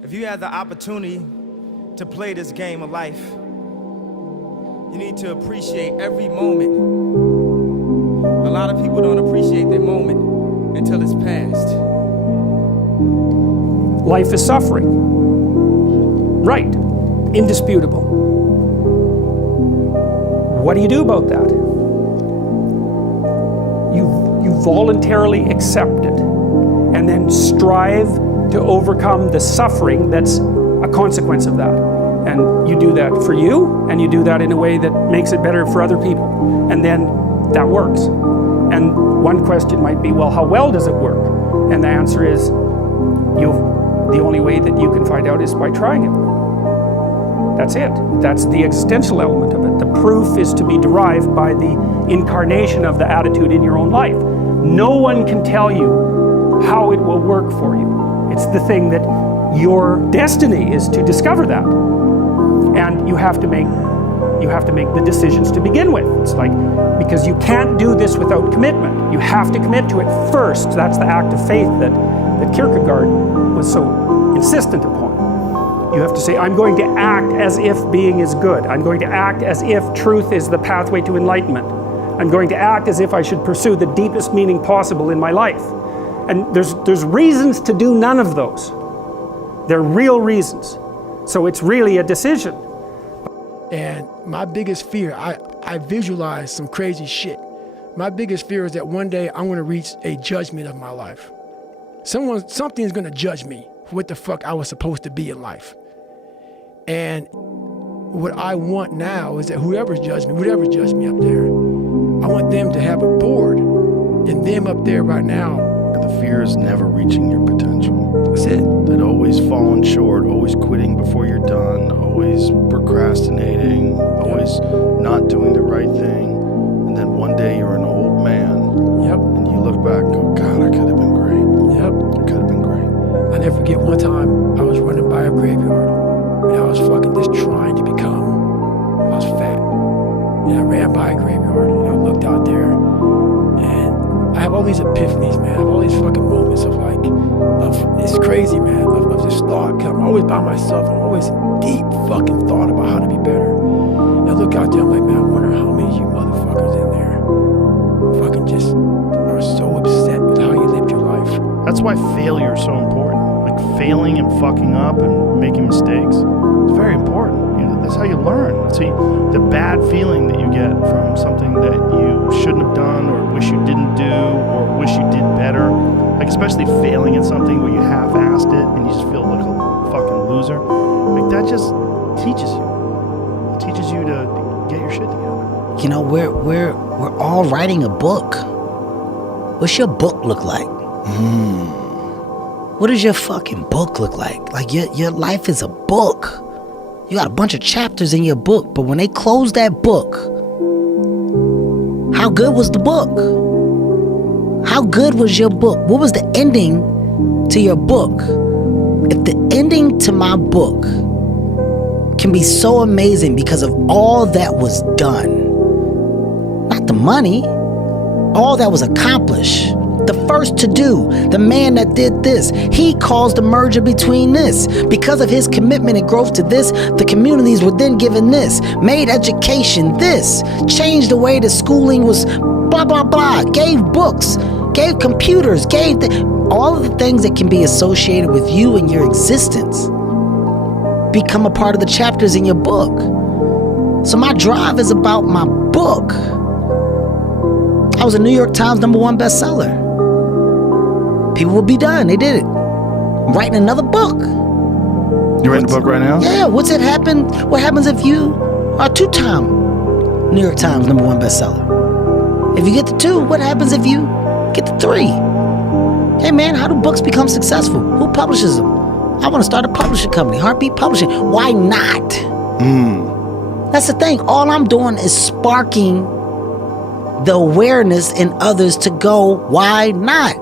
If you had the opportunity to play this game of life, you need to appreciate every moment. A lot of people don't appreciate their moment until it's past. Life is suffering. Right. Indisputable. What do you do about that? You voluntarily accept it and then strive to overcome the suffering that's a consequence of that. And you do that for you, and you do that in a way that makes it better for other people. And then that works. And one question might be, well, how well does it work? And the answer is, the only way that you can find out is by trying it. That's it. That's the existential element of it. The proof is to be derived by the incarnation of the attitude in your own life. No one can tell you how it will work for you. It's the thing that your destiny is to discover that. And you have to make the decisions to begin with. It's like, because you can't do this without commitment. You have to commit to it first. That's the act of faith that Kierkegaard was so insistent upon. You have to say, I'm going to act as if being is good. I'm going to act as if truth is the pathway to enlightenment. I'm going to act as if I should pursue the deepest meaning possible in my life. And there's reasons to do none of those. They're real reasons. So it's really a decision. And my biggest fear, I visualize some crazy shit. My biggest fear is that one day I'm gonna reach a judgment of my life. Something's gonna judge me for what the fuck I was supposed to be in life. And what I want now is that whoever's judged me up there, I want them to have a board, and them up there right now. The fear is never reaching your potential. That's it. That always falling short, always quitting before you're done, always procrastinating, always not doing the right thing. And then one day you're an old man. Yep. And you look back and go, God, I could have been great. Yep. I could have been great. I never forget one time I was running by a graveyard and I was fucking just trying to become, I was fat. And I ran by a graveyard and I looked out there and I have all these epiphanies, man. I have all these fucking moments of like, it's crazy, man, of just thought. Cause I'm always by myself. I'm always in deep fucking thought about how to be better. And I look out there, I'm like, man, I wonder how many of you motherfuckers in there fucking just are so upset with how you lived your life. That's why failure is so important. Like failing and fucking up and making mistakes, it's very important. You know, that's how you learn. That's how the bad feeling that you get from something that you shouldn't have done or wish you didn't do or wish you did better. Like especially failing at something where you half-assed it and you just feel like a fucking loser. Like that just teaches you. It teaches you to get your shit together. You know, we're all writing a book. What's your book look like? What does your fucking book look like? Like your life is a book. You got a bunch of chapters in your book, but when they close that book, how good was the book? How good was your book? What was the ending to your book? If the ending to my book can be so amazing because of all that was done, not the money, all that was accomplished, the first to do, the man that did this, he caused the merger between this. Because of his commitment and growth to this, the communities were then given this, made education this, changed the way the schooling was blah, blah, blah, gave books, gave computers, gave all of the things that can be associated with you and your existence become a part of the chapters in your book. So my drive is about my book. I was a New York Times #1 bestseller. People will be done. They did it. I'm writing another book. You're writing a book right now? Yeah. What happens if you are a 2-time New York Times #1 bestseller? If you get the 2, what happens if you get the 3? Hey man, how do books become successful? Who publishes them? I want to start a publishing company, Heartbeat Publishing. Why not? That's the thing. All I'm doing is sparking the awareness in others to go, why not?